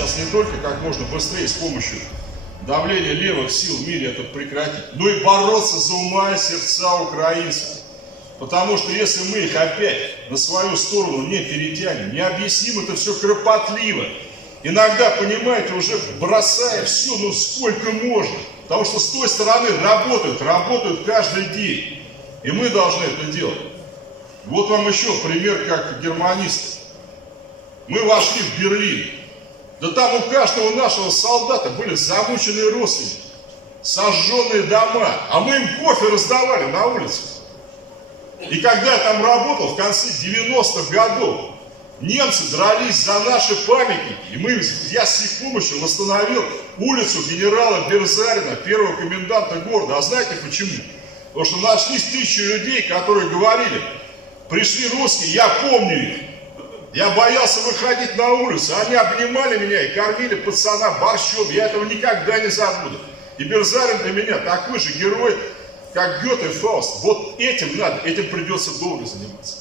сейчас не только как можно быстрее с помощью давления левых сил в мире это прекратить, но и бороться за ума и сердца украинцев. Потому что если мы их опять на свою сторону не перетянем, не объясним это все кропотливо, иногда, понимаете, уже бросая все, ну сколько можно. Потому что с той стороны работают каждый день. И мы должны это делать. Вот вам еще пример, как германисты. Мы вошли в Берлин. Да там у каждого нашего солдата были замученные родственники, сожженные дома. А мы им кофе раздавали на улице. И когда я там работал в конце 90-х годов, немцы дрались за наши памятники. И я с их помощью восстановил улицу генерала Берзарина, первого коменданта города. А знаете почему? Потому что нашлись 1000 людей, которые говорили: пришли русские, я помню их. Я боялся выходить на улицу. Они обнимали меня и кормили пацана борщом. Я этого никогда не забуду. И Берзарин для меня такой же герой, как Гёте и Фауст. Вот этим придется долго заниматься.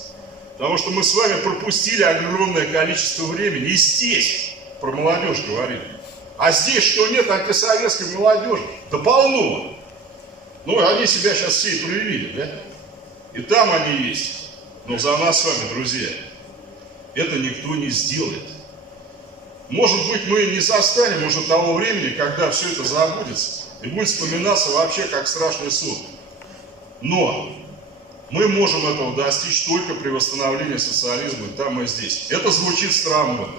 Потому что мы с вами пропустили огромное количество времени. И здесь про молодежь говорили. А здесь что нет антисоветской молодежи? Да полно. Ну, они себя сейчас все и проявили, да? И там они есть. Но за нас с вами, друзья, это никто не сделает. Может быть, мы не застанем уже того времени, когда все это забудется. И будет вспоминаться вообще как страшный сон. Но мы можем этого достичь только при восстановлении социализма и там, и здесь. Это звучит странно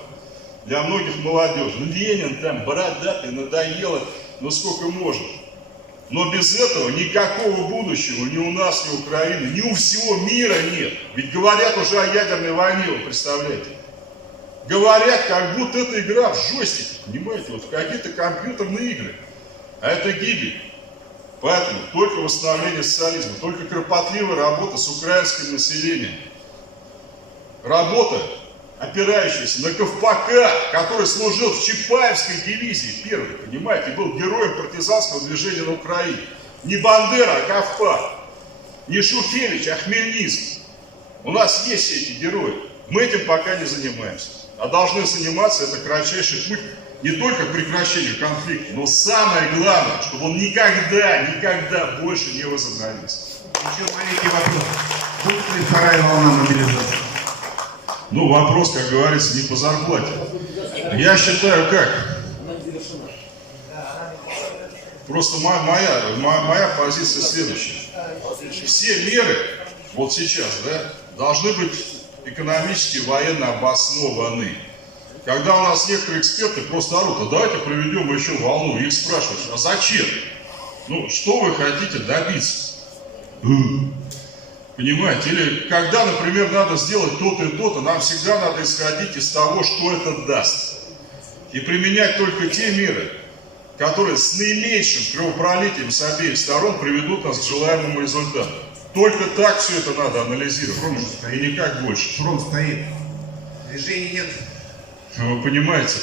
для многих молодежи. Ну, Ленин там бородатый, надоело, ну сколько можно. Но без этого никакого будущего ни у нас, ни у Украины, ни у всего мира нет. Ведь говорят уже о ядерной войне, вы представляете? Говорят, как будто это игра в джойстике, понимаете, вот в какие-то компьютерные игры. А это гибель. Поэтому только восстановление социализма, только кропотливая работа с украинским населением. Работа, опирающаяся на Ковпака, который служил в Чапаевской дивизии первый, понимаете, был героем партизанского движения на Украине. Не Бандера, а Ковпак. Не Шухевич, а Хмельницкий. У нас есть все эти герои. Мы этим пока не занимаемся. А должны заниматься, это кратчайший путь не только к прекращению конфликта, но самое главное, чтобы он никогда больше не возобновился. Еще маленький вопрос. Будет ли вторая волна мобилизации? Ну, вопрос, как говорится, не по зарплате. Я считаю, как? Просто моя позиция следующая. Все меры, вот сейчас, да, должны быть экономически, военно обоснованы. Когда у нас некоторые эксперты просто орут: а давайте проведем еще волну. Их спрашивают: а зачем? Ну, что вы хотите добиться? Понимаете? Или когда, например, надо сделать то-то и то-то, нам всегда надо исходить из того, что это даст. И применять только те меры, которые с наименьшим кровопролитием с обеих сторон приведут нас к желаемому результату. Только так все это надо анализировать. И никак больше. Фронт стоит. Движений нет. Вы понимаете,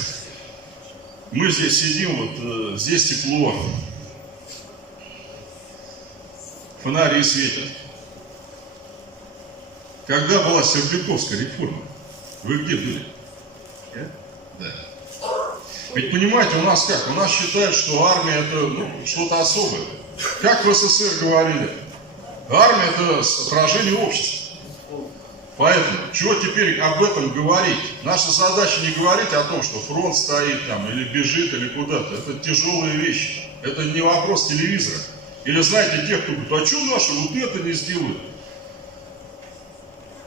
мы здесь сидим, вот здесь тепло, фонари светят. Когда была Сердюковская реформа, вы где были? Да. Ведь понимаете, у нас как? У нас считают, что армия это что-то особое. Как в СССР говорили, армия это отражение общества. Поэтому, чего теперь об этом говорить? Наша задача не говорить о том, что фронт стоит там, или бежит, или куда-то. Это тяжелые вещи. Это не вопрос телевизора. Или знаете, тех, кто говорит: а что наши вот это не сделают?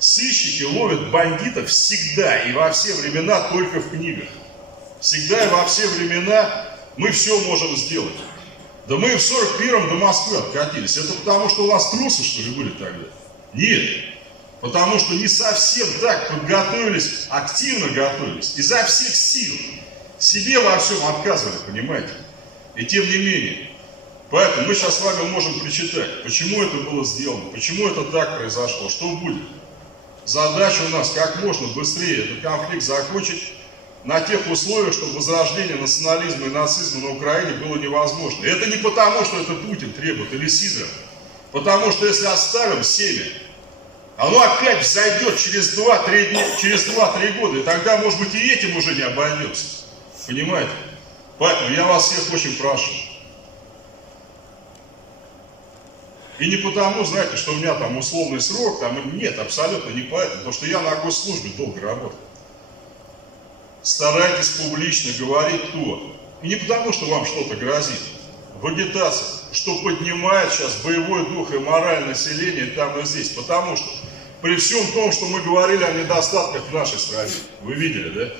Сыщики ловят бандитов всегда и во все времена только в книгах. Всегда и во все времена мы все можем сделать. Да мы в 41-м до Москвы откатились. Это потому, что у нас трусы, что ли, были тогда? Нет. Потому что не совсем так подготовились, активно готовились, изо всех сил. Себе во всем отказывали, понимаете? И тем не менее. Поэтому мы сейчас с вами можем прочитать, почему это было сделано, почему это так произошло, что будет. Задача у нас как можно быстрее этот конфликт закончить на тех условиях, чтобы возрождение национализма и нацизма на Украине было невозможно. И это не потому, что это Путин требует или Сидоров. Потому что если оставим семя, оно опять взойдет через 2-3 года, и тогда, может быть, и этим уже не обойдемся. Понимаете? Поэтому я вас всех очень прошу. И не потому, знаете, что у меня там условный срок, там нет, абсолютно не поэтому, потому что я на госслужбе долго работал. Старайтесь публично говорить то. И не потому, что вам что-то грозит. В агитации, что поднимает сейчас боевой дух и мораль населения там и здесь. Потому что при всем том, что мы говорили о недостатках в нашей стране, вы видели, да?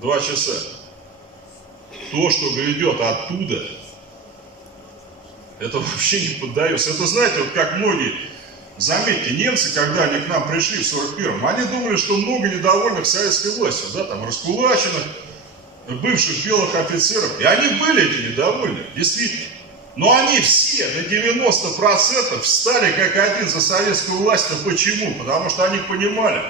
2 часа. То, что идет оттуда, это вообще не поддается. Это, знаете, вот как многие, заметьте, немцы, когда они к нам пришли в 41-м, они думали, что много недовольных советской властью, да, там, раскулаченных, бывших белых офицеров. И они были эти недовольны, действительно. Но они все на 90% встали как один за советскую власть. А почему? Потому что они понимали,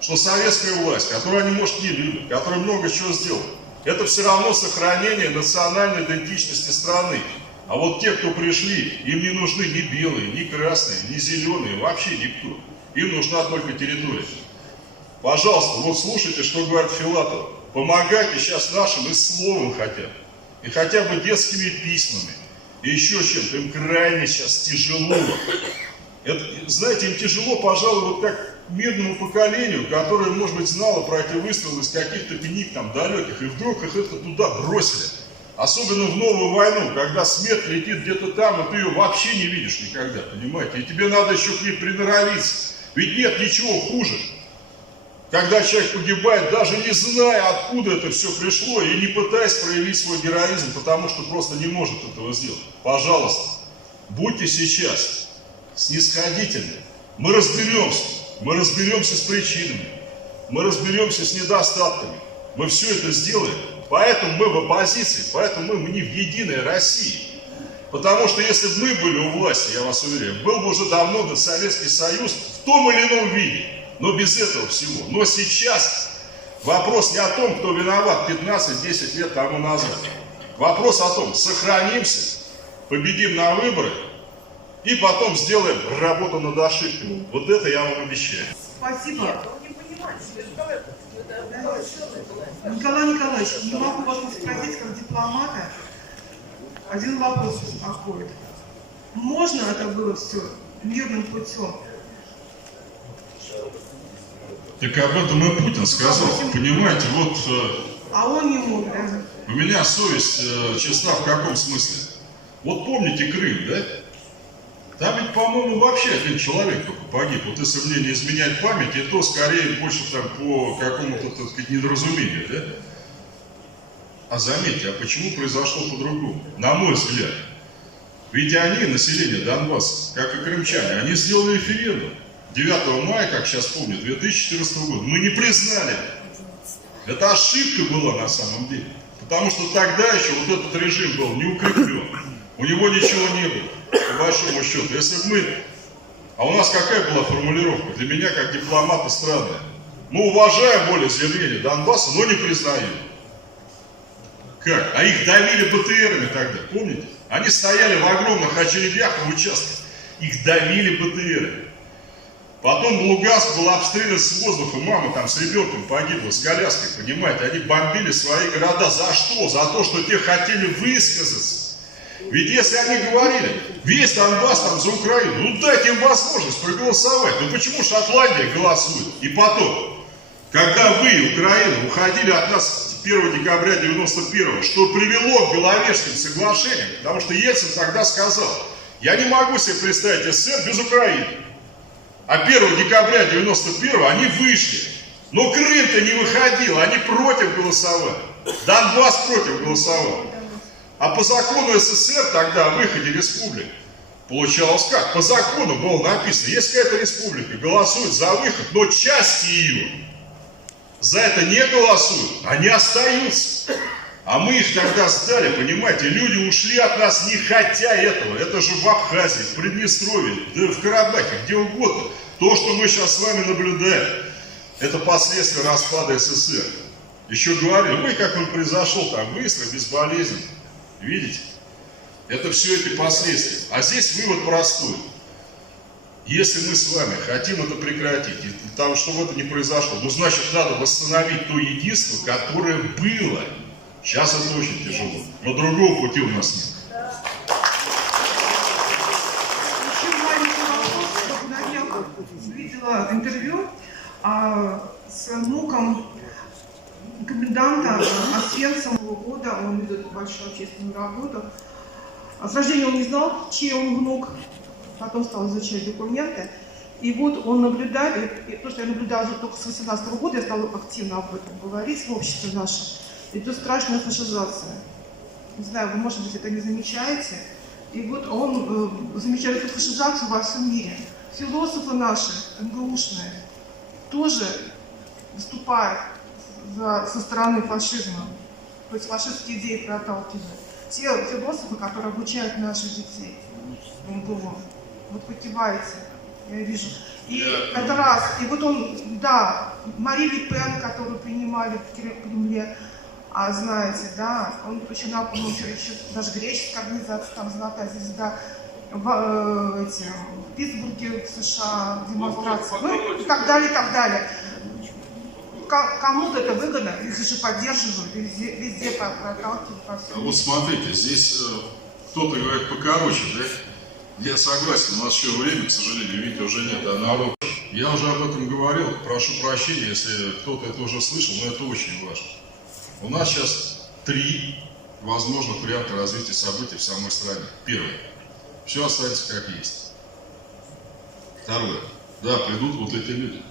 что советская власть, которую они, может, не любят, которая много чего сделала, это все равно сохранение национальной идентичности страны. А вот те, кто пришли, им не нужны ни белые, ни красные, ни зеленые, вообще никто. Им нужна только территория. Пожалуйста, вот слушайте, что говорит Филатов. Помогайте сейчас нашим и словом хотя бы. И хотя бы детскими письмами. И еще чем-то. Им крайне сейчас тяжело. Это, знаете, им тяжело, пожалуй, вот как мирному поколению, которое, может быть, знало про эти выстрелы из каких-то книг там далеких. И вдруг их это туда бросили. Особенно в новую войну, когда смерть летит где-то там, и ты ее вообще не видишь никогда, понимаете? И тебе надо еще к ней приноровиться. Ведь нет ничего хуже, когда человек погибает, даже не зная, откуда это все пришло, и не пытаясь проявить свой героизм, потому что просто не может этого сделать. Пожалуйста, будьте сейчас снисходительны. Мы разберемся с причинами, мы разберемся с недостатками, мы все это сделаем. Поэтому мы в оппозиции, поэтому мы не в единой России. Потому что если бы мы были у власти, я вас уверяю, был бы уже давно Советский Союз в том или ином виде, но без этого всего. Но сейчас вопрос не о том, кто виноват 15-10 лет тому назад. Вопрос о том, сохранимся, победим на выборах и потом сделаем работу над ошибками. Вот это я вам обещаю. Спасибо. Николай Николаевич, не могу вас спросить как дипломата. Один вопрос беспокоит. Можно это было все мирным путем? Так об этом и Путин сказал. Понимаете, вот А он не мог, да? у меня совесть чиста в каком смысле? Вот помните Крым, да? Там ведь, по-моему, вообще один человек только погиб. Вот если мне не изменять память, и то скорее больше там по какому-то, так сказать, недоразумению, да? А заметьте, а почему произошло по-другому? На мой взгляд. Ведь они, население Донбасса, как и крымчане, они сделали референдум. 9 мая, как сейчас помню, 2014 года. Мы не признали. Это ошибка была на самом деле. Потому что тогда еще вот этот режим был не укреплен. У него ничего не было, по большому счету. Если бы мы... А у нас какая была формулировка? Для меня, как дипломата, странная. Мы уважаем волеизъявление Донбасса, но не признаем. Как? А их давили БТРами тогда, помните? Они стояли в огромных очередях в участках. Их давили БТРами. Потом Луганск был обстрелян с воздуха, мама там с ребенком погибла, с коляской, понимаете? Они бомбили свои города. За что? За то, что те хотели высказаться. Ведь если они говорили, весь Донбасс там за Украину, ну дайте им возможность проголосовать. Ну почему Шотландия голосует? И потом, когда вы, Украина, уходили от нас 1 декабря 91-го, что привело к Беловежским соглашениям, потому что Ельцин тогда сказал, я не могу себе представить СССР без Украины. А 1 декабря 91-го они вышли. Но Крым-то не выходил, они против голосовали. Донбасс против голосовал. А по закону СССР тогда о выходе республик получалось как? По закону было написано, если какая-то республика голосует за выход, но части ее за это не голосуют, они остаются. А мы их тогда сдали, понимаете, люди ушли от нас не хотя этого. Это же в Абхазии, в Приднестровье, да в Карабахе, где угодно. То, что мы сейчас с вами наблюдаем, это последствия распада СССР. Еще говорили, ой, как он произошел там быстро, безболезненно. Видите? Это все эти последствия. А здесь вывод простой. Если мы с вами хотим это прекратить, и для того, чтобы это не произошло, ну значит надо восстановить то единство, которое было Сейчас это очень тяжело. Но другого пути у нас нет. Еще маленький вопрос. На днях видела интервью с внуком коменданта Освенцимского года. Он ведет большую общественную работу. С рождения он не знал, чей он внук. Потом стал изучать документы. И вот он наблюдает, и то, что я наблюдала уже только с 18 года, я стала активно об этом говорить в обществе нашем. Идет страшная фашизация. Не знаю, вы, может быть, это не замечаете. И вот он замечает эту фашизацию во всем мире. Философы наши, МГУшные, тоже выступают со стороны фашизма. То есть фашистские идеи проталкивают. Те философы, которые обучают наших детей в МГУ. Вот вы киваете, я вижу. И это раз. И вот он, да, Мари Ле Пен, которую принимали в Кремле, знаете, да, он еще даже греческая организация, там «Золотая звезда», в Питтсбурге, в США, демонстрации, ну и так далее, и так далее. Кому-то это выгодно, если же поддерживают, везде проталкивают по всему. Вот смотрите, здесь кто-то говорит покороче, да? Я согласен, у нас еще время, к сожалению, Вики уже нет, а народ. Я уже об этом говорил, прошу прощения, если кто-то это уже слышал, но это очень важно. У нас сейчас 3 возможных варианта развития событий в самой стране. Первое. Все останется как есть. Второе. Да, придут вот эти люди.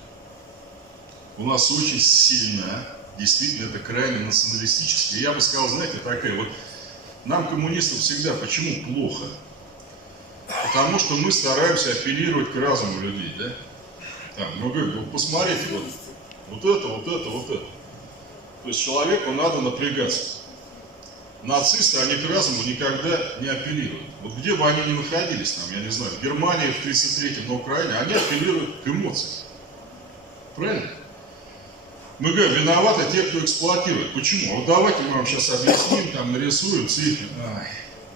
У нас очень сильно, действительно, это крайне националистически. Я бы сказал, знаете, такая вот, нам, коммунистам, всегда почему плохо? Потому что мы стараемся апеллировать к разуму людей, да? Там, ну, говорят, вот посмотрите, вот это, вот это, вот это. То есть человеку надо напрягаться. Нацисты, они к разуму никогда не апеллируют. Вот где бы они ни находились, там, я не знаю, в Германии, в 1933-м, на Украине, они апеллируют к эмоциям. Правильно? Мы говорим, виноваты те, кто эксплуатирует. Почему? Вот давайте мы вам сейчас объясним, там, нарисуем цифры.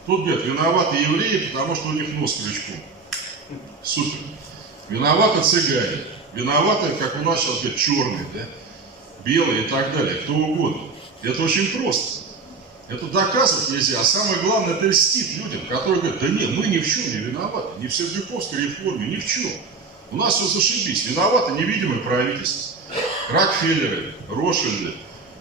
Тут говорят, виноваты евреи, потому что у них нос крючком. Супер. Виноваты цыгане. Виноваты, как у нас сейчас говорят, черные, да? Белые и так далее, кто угодно. Это очень просто. Это доказывать нельзя, а самое главное, это льстит людям, которые говорят, да нет, мы ни в чем не виноваты, ни в Сердюковской реформе, ни в чем. У нас все зашибись, виноваты невидимое правительство. Рокфеллеры, Ротшильды,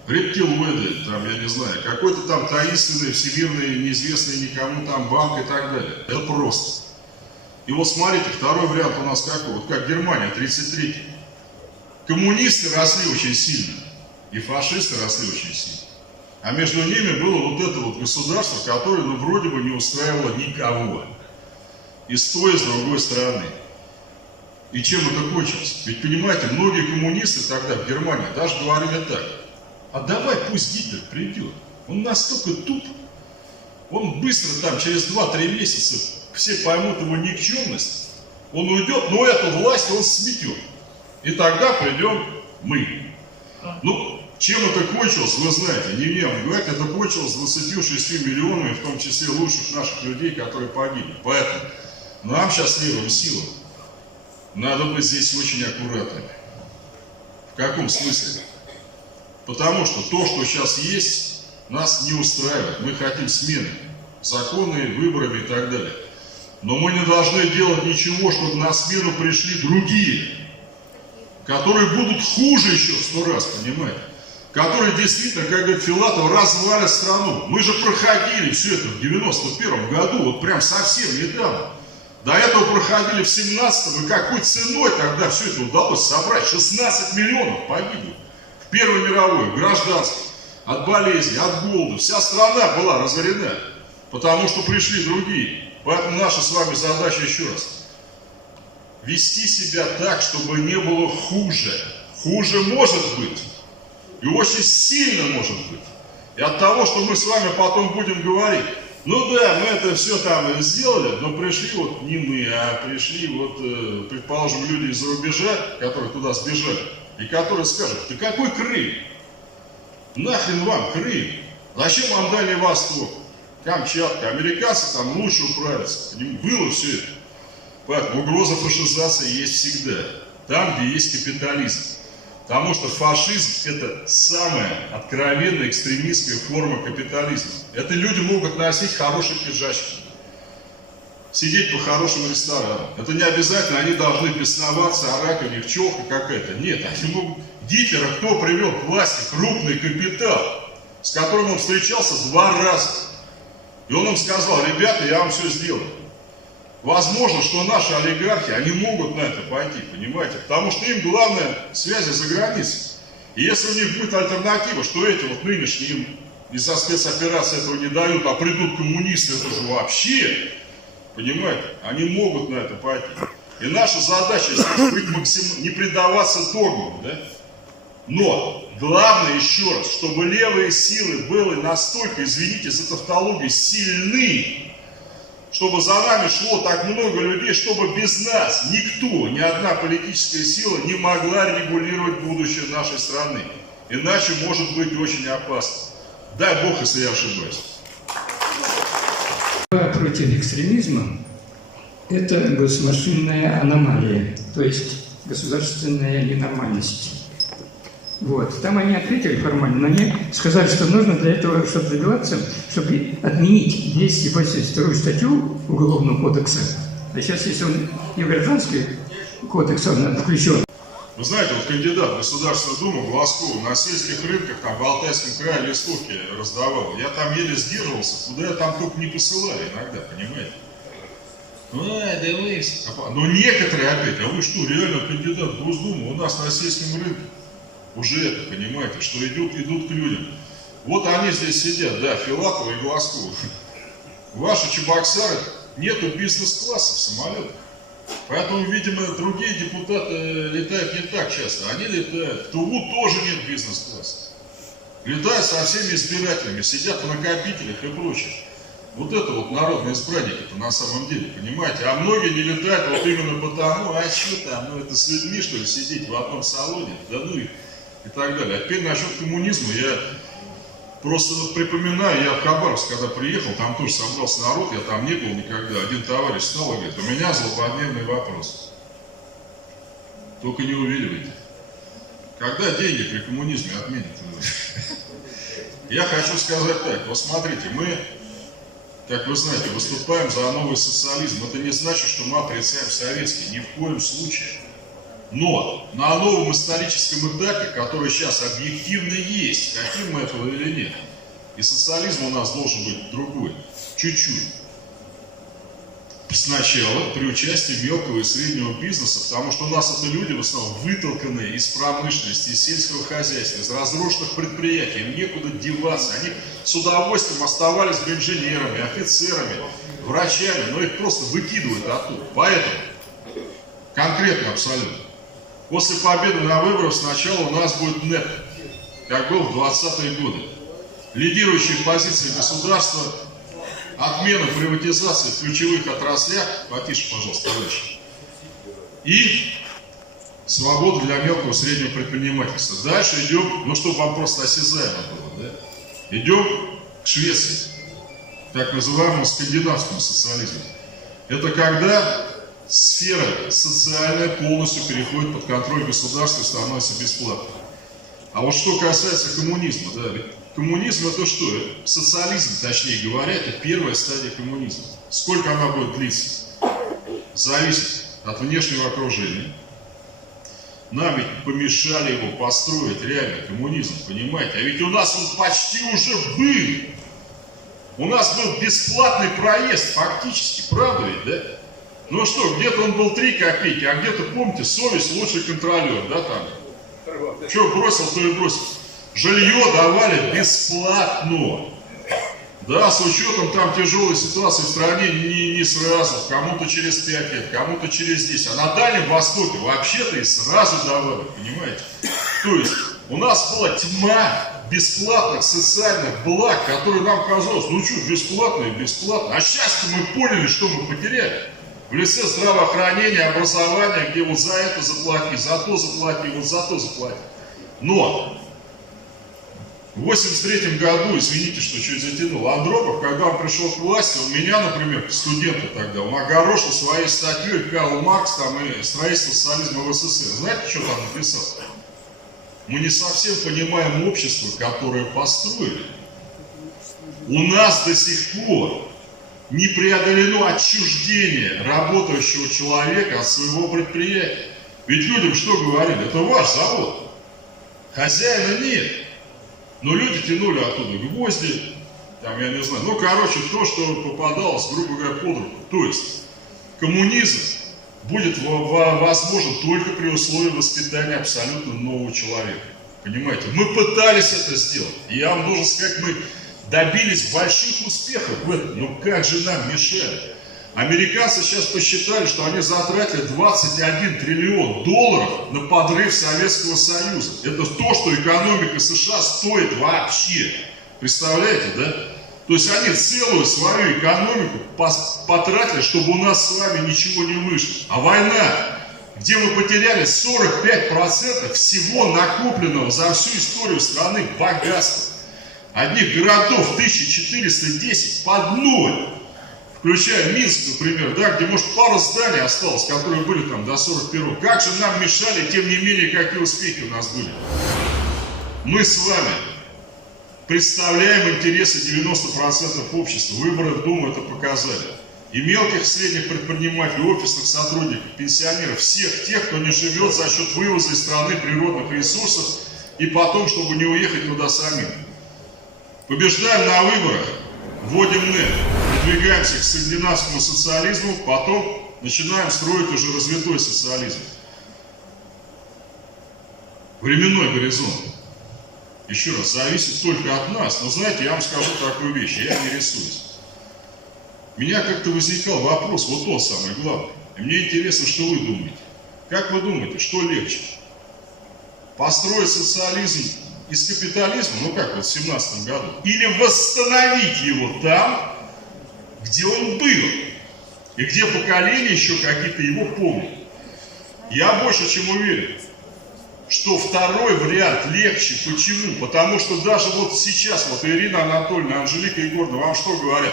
рептилоиды, там, я не знаю, какой-то там таинственный, всемирный, неизвестный никому там банк и так далее. Это просто. И вот смотрите, второй вариант у нас какой, вот как Германия, 33-й. Коммунисты росли очень сильно, и фашисты росли очень сильно. А между ними было вот это вот государство, которое, ну, вроде бы не устраивало никого. И с той, и с другой стороны. И чем это кончилось? Ведь, понимаете, многие коммунисты тогда в Германии даже говорили так. А давай пусть Гитлер придет. Он настолько туп. Он быстро там, через 2-3 месяца, все поймут его никчемность. Он уйдет, но эту власть он сметет. И тогда придем мы. Ну, чем это кончилось, вы знаете, не мне вам говорить, это кончилось 26 миллионами, в том числе лучших наших людей, которые погибли. Поэтому нам сейчас, левым силам, надо быть здесь очень аккуратными. В каком смысле? Потому что то, что сейчас есть, нас не устраивает. Мы хотим смены, законы, выборами и так далее. Но мы не должны делать ничего, чтобы на смену пришли другие, которые будут хуже еще в 100 раз, понимаете? Которые действительно, как говорит Филатов, развалят страну. Мы же проходили все это в 91 году, вот прям совсем недавно. До этого проходили в 17-м, и какой ценой тогда все это удалось собрать? 16 миллионов погибло. В Первой мировой, в гражданской, от болезни, от голода. Вся страна была разорена, потому что пришли другие. Поэтому наша с вами задача еще раз. Вести себя так, чтобы не было хуже. Хуже может быть. И очень сильно может быть. И от того, что мы с вами потом будем говорить, ну да, мы это все там сделали, но пришли вот не мы, а пришли вот, предположим, люди из-за рубежа, которые туда сбежали, и которые скажут, да какой Крым? Нахрен вам Крым? Зачем вам Дальний Восток? Камчатка, американцы там лучше управятся. Было все это. Поэтому угроза фашизации есть всегда. Там, где есть капитализм. Потому что фашизм – это самая откровенная экстремистская форма капитализма. Это люди могут носить хорошие пиджачки, сидеть по хорошим ресторанам. Это не обязательно, они должны бесноваться, орать, у них челка какая-то. Нет, они могут... Гитлера кто привел к власти? Крупный капитал, с которым он встречался 2 раза. И он им сказал: ребята, я вам все сделаю. Возможно, что наши олигархи, они могут на это пойти, понимаете? Потому что им главное связи за границей. И если у них будет альтернатива, что эти вот нынешние им из-за спецоперации этого не дают, а придут коммунисты, это же вообще, понимаете, они могут на это пойти. И наша задача здесь быть не предаваться догмам, да? Но главное еще раз, чтобы левые силы были настолько, извините за тавтологию, сильны, чтобы за нами шло так много людей, чтобы без нас никто, ни одна политическая сила не могла регулировать будущее нашей страны. Иначе может быть очень опасно. Дай Бог, если я ошибаюсь. Против экстремизма – это госмашинная аномалия, то есть государственная ненормальность. Вот. Там они ответили формально, но они сказали, что нужно для этого, чтобы добиваться, чтобы отменить 282 статью Уголовного кодекса. А сейчас, если он и в Гражданский кодекс он включен. Вы знаете, вот кандидат в Государственную Думу Глазков на сельских рынках, там в Алтайском крае листовки раздавал. Я там еле сдерживался, куда я там только не посылали иногда, понимаете? Ай, да вы... Но некоторые опять, а вы что, реально кандидат в Госдуму у нас на сельском рынке? Уже это, понимаете, что идут к людям. Вот они здесь сидят, да, Филатова и Глазков. Ваши Чебоксары нету бизнес-класса в самолетах. Поэтому, видимо, другие депутаты летают не так часто. Они летают. В Тулу тоже нет бизнес-класса. Летают со всеми избирателями, сидят в накопителях и прочее. Вот это вот народные избранники-то на самом деле, понимаете? А многие не летают вот именно потому, а что там, ну это с людьми, что ли, сидеть в одном салоне, да ну и так далее. А теперь насчет коммунизма я просто припоминаю, я в Хабаровск, когда приехал, там тоже собрался народ, я там не был никогда. Один товарищ встал и говорит: у меня злободневный вопрос. Только не увиливайте. Когда деньги при коммунизме отменят? Я хочу сказать так, вот смотрите, мы, как вы знаете, выступаем за новый социализм. Это не значит, что мы отрицаем советский, ни в коем случае. Но на новом историческом этапе, который сейчас объективно есть, хотим мы этого или нет, и социализм у нас должен быть другой, чуть-чуть. Сначала при участии мелкого и среднего бизнеса, потому что у нас это люди в основном вытолканные из промышленности, из сельского хозяйства, из разрушенных предприятий, им некуда деваться, они с удовольствием оставались бы инженерами, офицерами, врачами, но их просто выкидывают оттуда. Поэтому, конкретно абсолютно, после победы на выборах сначала у нас будет НЭП, как был в 20-е годы. Лидирующие позиции государства, отмена приватизации в ключевых отраслях, потише, пожалуйста, товарищи, и свобода для мелкого и среднего предпринимательства. Дальше идем, ну чтобы вам просто осязаемо было, да? Идем к Швеции, так называемому скандинавскому социализму. Это когда сфера социальная полностью переходит под контроль государства и становится бесплатной. А вот что касается коммунизма, да, коммунизм это что? Социализм, точнее говоря, это первая стадия коммунизма. Сколько она будет длиться? Зависит от внешнего окружения. Нам ведь помешали его построить реально коммунизм, понимаете? А ведь у нас он почти уже был. У нас был бесплатный проезд фактически, правда ведь, да? Ну что, где-то он был 3 копейки, а где-то, помните, совесть лучший контролер, да, там? Что бросил, то и бросил. Жилье давали бесплатно. Да, с учетом там тяжелой ситуации в стране не сразу, кому-то через 5 лет, кому-то через 10. А на Дальнем Востоке вообще-то и сразу давали, понимаете? То есть у нас была тьма бесплатных социальных благ, которые нам казалось, ну что, бесплатно и бесплатно. А сейчас мы поняли, что мы потеряли. В лице здравоохранения, образования, где вот за это заплати, за то заплати, вот за то заплати. Но в 1983 году, извините, что чуть затянул, Андропов, когда он пришел к власти, он меня, например, студента тогда, он огорошил своей статьей Карл Маркс там, и строительство социализма в СССР. Знаете, что там написал? мы не совсем понимаем общество, которое построили. У нас до сих пор не преодолено отчуждение работающего человека от своего предприятия. Ведь людям что говорили? Это ваш завод. Хозяина нет. Но люди тянули оттуда гвозди, там, я не знаю. Ну, короче, то, что попадалось, грубо говоря, под руку. То есть коммунизм будет возможен только при условии воспитания абсолютно нового человека. Понимаете? Мы пытались это сделать. И я вам должен сказать, мы добились больших успехов в этом. Но как же нам мешали? Американцы сейчас посчитали, что они затратили 21 триллион долларов на подрыв Советского Союза. Это то, что экономика США стоит вообще. Представляете, да? То есть они целую свою экономику потратили, чтобы у нас с вами ничего не вышло. А война, где мы потеряли 45% всего накопленного за всю историю страны богатства. Одних городов 1410 под ноль. Включая Минск, например, да, где, может, пару зданий осталось, которые были там до 41-го. Как же нам мешали, тем не менее, какие успехи у нас были. Мы с вами представляем интересы 90% общества. Выборы в Думу это показали. И мелких, и средних предпринимателей, офисных сотрудников, пенсионеров, всех тех, кто не живет за счет вывоза из страны природных ресурсов и потом, чтобы не уехать туда самим. Побеждаем на выборах, вводим НЭП, продвигаемся к скандинавскому социализму, потом начинаем строить уже развитой социализм. Временной горизонт, еще раз, зависит только от нас. Но знаете, я вам скажу такую вещь, я не рисуюсь. У меня как-то возникал вопрос, вот он самый главный. И мне интересно, что вы думаете. Как вы думаете, что легче? Построить социализм из капитализма, ну как вот в 17 году, или восстановить его там, где он был, и где поколения еще какие-то его помнят. Я больше чем уверен, что второй вариант легче. Почему? Потому что даже вот сейчас, вот Ирина Анатольевна, Анжелика Егоровна, вам что говорят?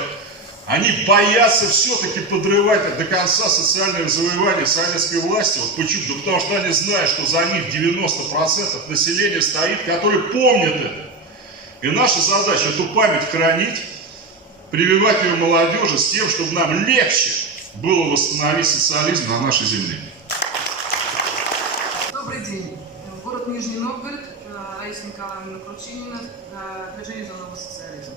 Они боятся все-таки подрывать до конца социальное завоевание советской власти. Вот почему? Да потому что они знают, что за них 90% населения стоит, которые помнят это. И наша задача эту память хранить, прививать ее молодежи с тем, чтобы нам легче было восстановить социализм на нашей земле. Добрый день. Город Нижний Новгород, Раиса Николаевна Кручинина, движение за новый социализм.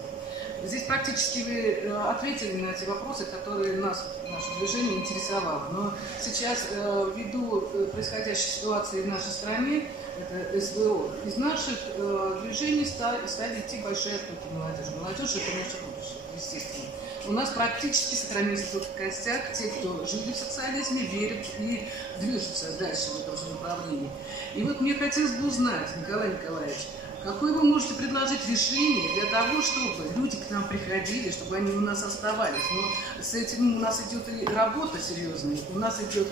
Здесь практически вы ответили на эти вопросы, которые нас, наше движение, интересовало. Но сейчас, ввиду происходящей ситуации в нашей стране, это СВО, из наших движений стали идти большие оттоки молодежи. Молодежь – это наше будущее, естественно. У нас практически сохранился тот костяк, те, кто жили в социализме, верят и движутся дальше в этом же направлении. И вот мне хотелось бы узнать, Николай Николаевич, какое вы можете предложить решение для того, чтобы люди к нам приходили, чтобы они у нас оставались? Но с этим у нас идет и работа серьезная, у нас идет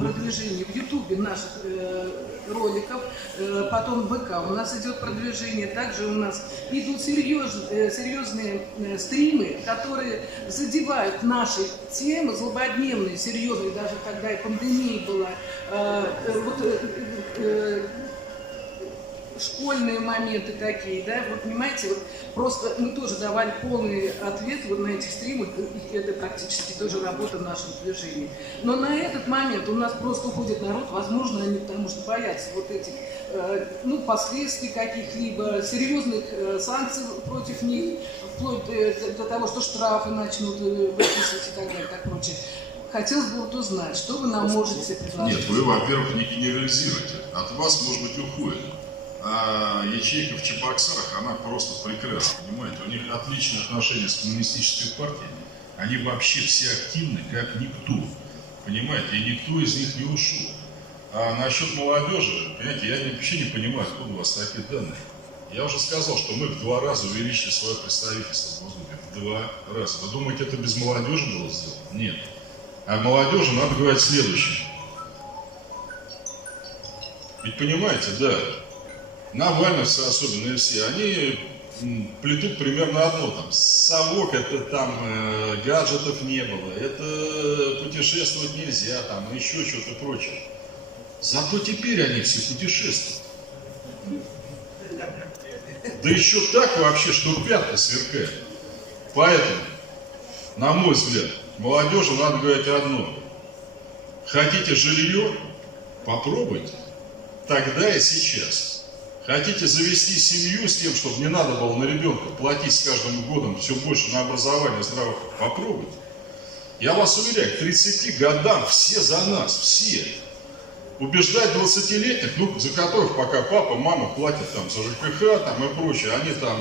продвижение в Ютубе наших роликов, потом в ВК, у нас идет продвижение, также у нас идут серьезные стримы, которые задевают наши темы, злободневные, серьезные, даже когда и пандемия была, школьные моменты такие, да, вот понимаете, вот просто мы тоже давали полный ответ вот на этих стримах, и это практически тоже работа в нашем движении. Но на этот момент у нас просто уходит народ, возможно, они потому что боятся вот этих, последствий каких-либо, серьезных санкций против них, вплоть до того, что штрафы начнут выписывать и так далее, так прочее. Хотелось бы вот узнать, что вы нам можете предложить? Нет, вы, во-первых, не генерализируете, от вас, может быть, уходит. А ячейка в Чебоксарах, она просто прекрасна, понимаете? У них отличные отношения с коммунистической партией. Они вообще все активны, как никто, понимаете? И никто из них не ушел. А насчет молодежи, понимаете, я вообще не понимаю, откуда у вас такие данные. Я уже сказал, что мы в 2 раза увеличили свое представительство в Госдуме. В 2 раза. Вы думаете, это без молодежи было сделано? Нет. А молодежи надо говорить следующее. Ведь понимаете, да, навальновцы, особенно все, они плетут примерно одно, там, совок, это там гаджетов не было, это путешествовать нельзя, там, еще что-то прочее. Зато теперь они все путешествуют. Да еще так вообще, что пятка сверкает. Поэтому, на мой взгляд, молодежи надо говорить одно. Хотите жилье? Попробуйте. Тогда и сейчас. Хотите завести семью с тем, чтобы не надо было на ребенка платить с каждым годом все больше на образование, здравоохранение? Попробуйте. Я вас уверяю, к 30 годам все за нас, все. Убеждать 20-летних, ну, за которых пока папа, мама платят там за ЖКХ там, и прочее, они там,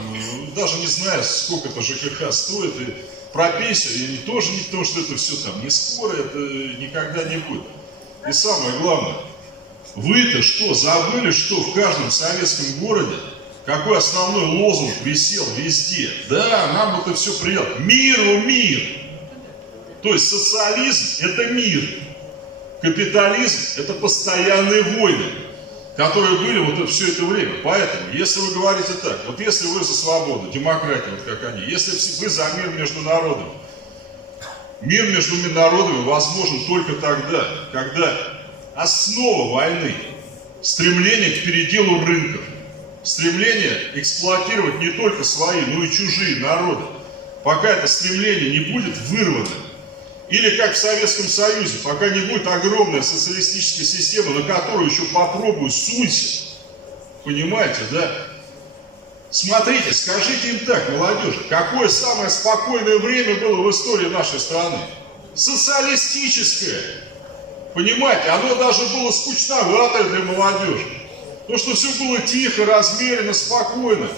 даже не зная, сколько это ЖКХ стоит, и про пенсию, и тоже не то, что это все там не скоро, это никогда не будет. И самое главное, вы-то что, забыли, что в каждом советском городе, какой основной лозунг висел везде? Да, нам это все приятно. Миру мир. То есть социализм – это мир. Капитализм – это постоянные войны, которые были вот все это время. Поэтому, если вы говорите так, вот если вы за свободу, демократию, вот как они, если вы за мир между народами, мир между народами возможен только тогда, когда основа войны – стремление к переделу рынков, стремление эксплуатировать не только свои, но и чужие народы. Пока это стремление не будет вырвано, или как в Советском Союзе, пока не будет огромная социалистическая система, на которую еще попробуй сунься. Понимаете, да? Смотрите, скажите им так, молодежи, какое самое спокойное время было в истории нашей страны? Социалистическое. Понимаете, оно даже было скучноватое для молодежи. То, что все было тихо, размеренно, спокойно.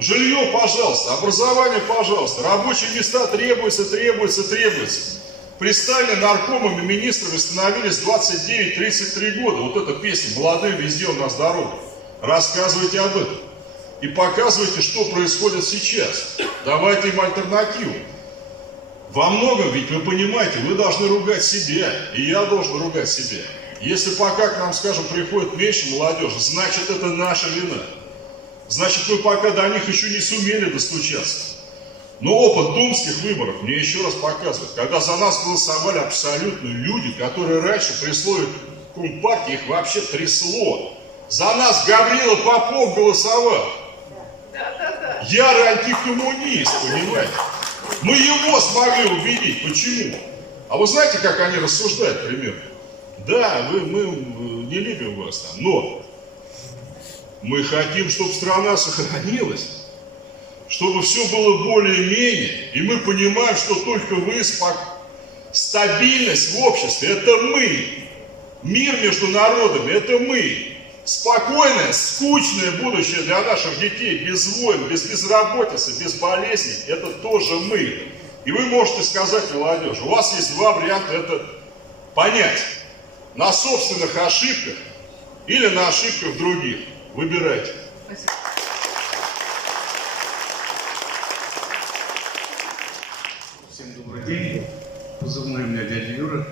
Жилье, пожалуйста, образование, пожалуйста, рабочие места требуются. При Сталине наркомами, министрами становились 29-33 года. Вот эта песня «Молодым везде у нас дорога». Рассказывайте об этом. И показывайте, что происходит сейчас. Давайте им альтернативу. Во многом, ведь вы понимаете, вы должны ругать себя. И я должен ругать себя. Если пока к нам, скажем, приходит меньше молодежи, значит, это наша вина. Значит, мы пока до них еще не сумели достучаться. Но опыт думских выборов мне еще раз показывает, когда за нас голосовали абсолютно люди, которые раньше при слове Компартии их вообще трясло. За нас Гаврила Попов голосовал. Ярый антикоммунист, понимаете? Мы его смогли убедить. Почему? А вы знаете, как они рассуждают примерно? Да, мы не любим вас там, но мы хотим, чтобы страна сохранилась. Чтобы все было более-менее, и мы понимаем, что только вы, стабильность в обществе – это мы, мир между народами – это мы, спокойное, скучное будущее для наших детей, без войн, без безработицы, без болезней – это тоже мы. И вы можете сказать молодежи, у вас есть два варианта это понять, на собственных ошибках или на ошибках других. Выбирайте. Спасибо. Всем добрый день. Позывной у меня дядя Юра.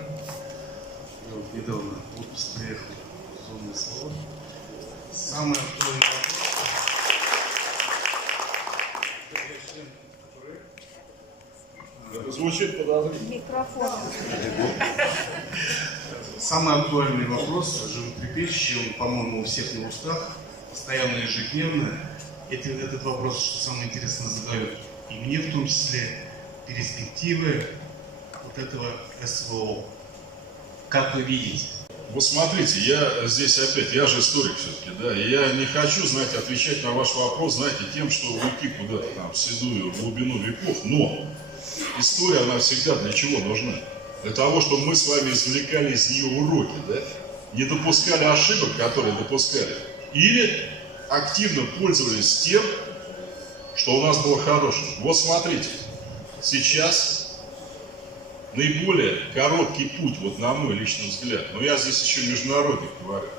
Я вот недавно в отпуск приехал в Зонное Слово. Самый актуальный вопрос. Это звучит подозрительно. Самый актуальный вопрос, животрепещущий, он, по-моему, у всех на устах, постоянно ежедневно. Этот вопрос, что самое интересное, задают и мне в том числе. Перспективы вот этого СВО. Как вы видите? Вот смотрите, я здесь опять, я же историк все-таки, да, и я не хочу, знаете, отвечать на ваш вопрос, знаете, тем, что уйти куда-то там в седую глубину веков, но история, она всегда для чего нужна? Для того, чтобы мы с вами извлекали из нее уроки, да, не допускали ошибок, которые допускали, или активно пользовались тем, что у нас было хорошее. Вот смотрите. Сейчас наиболее короткий путь, вот на мой личный взгляд, но я здесь еще международник говорю,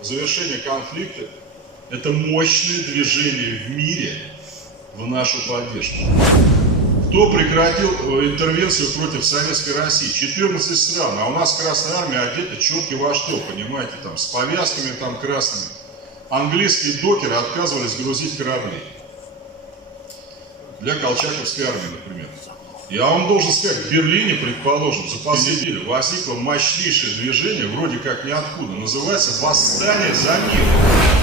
завершение конфликта – это мощное движение в мире в нашу поддержку. Кто прекратил интервенцию против Советской России? 14 стран, а у нас Красная Армия одета черти во что, понимаете, там, с повязками там красными. Английские докеры отказывались грузить корабли. Для Колчаковской армии, например. Я вам должен сказать, в Берлине, предположим, за последнюю неделю возникло мощнейшее движение, вроде как ниоткуда, называется «Восстание за мир».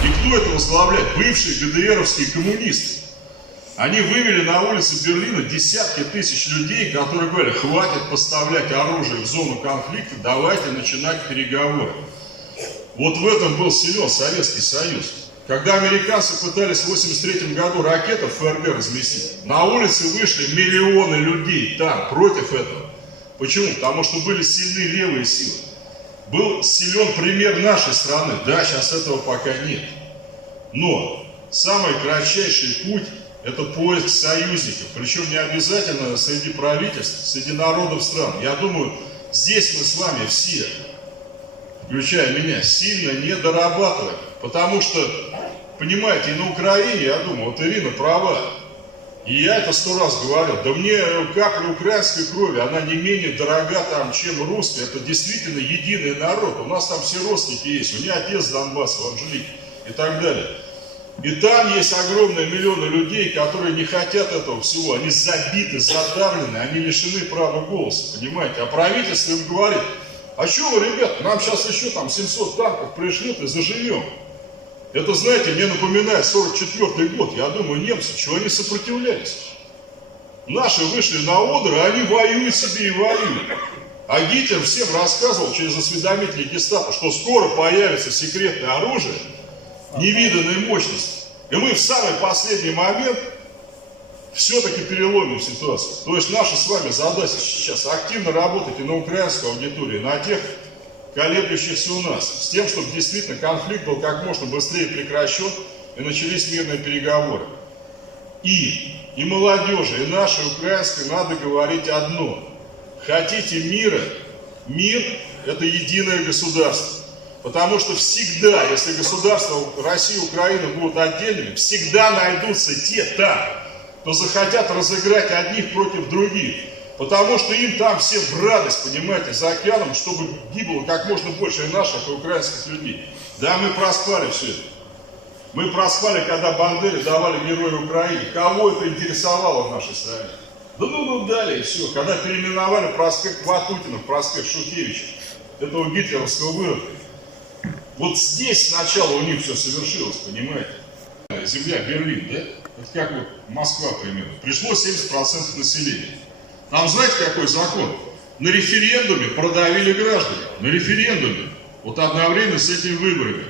И кто это возглавляет? Бывшие ГДРовские коммунисты. Они вывели на улицы Берлина десятки тысяч людей, которые говорят: хватит поставлять оружие в зону конфликта, давайте начинать переговоры. Вот в этом был силен Советский Союз. Когда американцы пытались в 1983 году ракеты в ФРГ разместить, на улицы вышли миллионы людей там против этого. Почему? Потому что были сильны левые силы. Был силен пример нашей страны. Да, сейчас этого пока нет. Но самый кратчайший путь — это поиск союзников. Причем не обязательно среди правительств, среди народов стран. Я думаю, здесь мы с вами все, включая меня, сильно не дорабатываем. Потому что, понимаете, и на Украине, я думаю, вот Ирина права. И я это 100 раз говорил. Да мне капля украинской крови, она не менее дорога там, чем русская. Это действительно единый народ. У нас там все родственники есть. У меня отец с Донбасса, в Анжелике и так далее. И там есть огромные миллионы людей, которые не хотят этого всего. Они забиты, задавлены, они лишены права голоса, понимаете? А правительство им говорит: а что вы, ребят, нам сейчас еще там 700 танков пришлют и заживем. Это, знаете, мне напоминает 44-й год. Я думаю, немцы, чего они сопротивлялись? Наши вышли на Одер, а они воюют себе и воюют. А Гитлер всем рассказывал через осведомителей гестапо, что скоро появится секретное оружие невиданной мощности. И мы в самый последний момент все-таки переломим ситуацию. То есть наша с вами задача сейчас активно работать и на украинской аудитории, и на тех колеблющихся у нас, с тем, чтобы действительно конфликт был как можно быстрее прекращен и начались мирные переговоры. И молодежи, и нашей украинской надо говорить одно: хотите мира? Мир — это единое государство. Потому что всегда, если государства России и Украины будут отдельными, всегда найдутся те там, кто захотят разыграть одних против других. Потому что им там все в радость, понимаете, за океаном, чтобы гибло как можно больше и наших, и украинских людей. Да, мы проспали все это. Мы проспали, когда Бандере давали Героя Украине. Кого это интересовало в нашей стране? Да ну дали, и все. Когда переименовали проспект Ватутина в проспект Шухевича, этого гитлеровского выродка. Вот здесь сначала у них все совершилось, понимаете? Земля, Берлин, да? Это как вот Москва примерно. Пришло 70% населения. Там знаете, какой закон? На референдуме продавили граждане. На референдуме. Вот одновременно с этими выборами.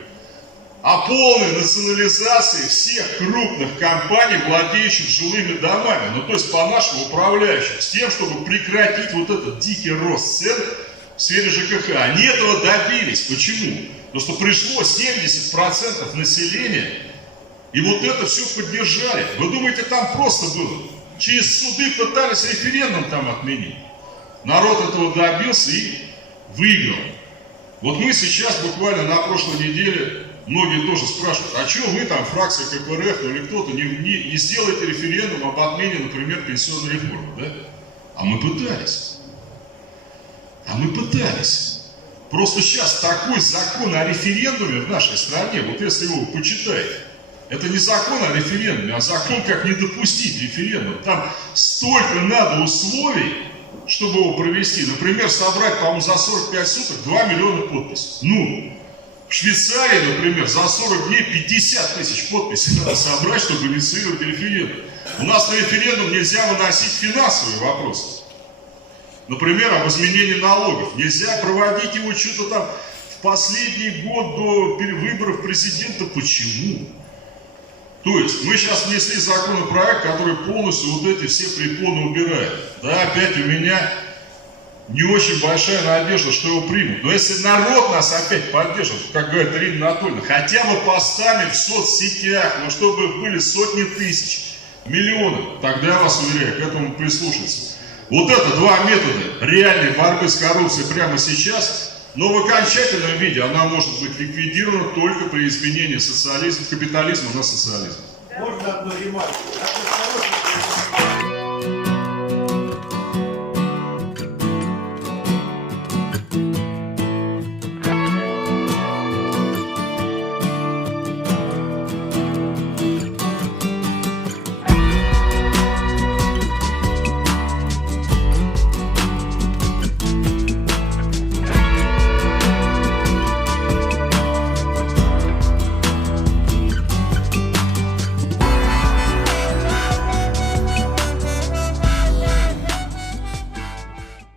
О полной национализации всех крупных компаний, владеющих жилыми домами. Ну, то есть, по-нашему, управляющих. С тем, чтобы прекратить вот этот дикий рост цен в сфере ЖКХ. Они этого добились. Почему? Потому что пришло 70% населения, и вот это все поддержали. Вы думаете, там просто было? Через суды пытались референдум там отменить. Народ этого добился и выиграл. Вот мы сейчас буквально на прошлой неделе, многие тоже спрашивают: а что вы там, фракция КПРФ или кто-то, не сделаете референдум об отмене, например, пенсионной реформы, да? А мы пытались. Просто сейчас такой закон о референдуме в нашей стране, вот если его почитаете, это не закон о референдуме, а закон, как не допустить референдум. Там столько надо условий, чтобы его провести. Например, собрать, по-моему, за 45 суток 2 миллиона подписей. Ну, в Швейцарии, например, за 40 дней 50 тысяч подписей надо собрать, чтобы инициировать референдум. У нас на референдум нельзя выносить финансовые вопросы. Например, об изменении налогов. Нельзя проводить его что-то там в последний год до выборов президента. Почему? То есть мы сейчас внесли законопроект, который полностью вот эти все препоны убирает. Да, опять у меня не очень большая надежда, что его примут. Но если народ нас опять поддержит, как говорит Ирина Анатольевна, хотя бы постами в соцсетях, но чтобы были сотни тысяч, миллионы, тогда я вас уверяю, к этому прислушаться. Вот это два метода реальной борьбы с коррупцией прямо сейчас, но в окончательном виде она может быть ликвидирована только при изменении капитализма на социализм. Можно одну ремарку?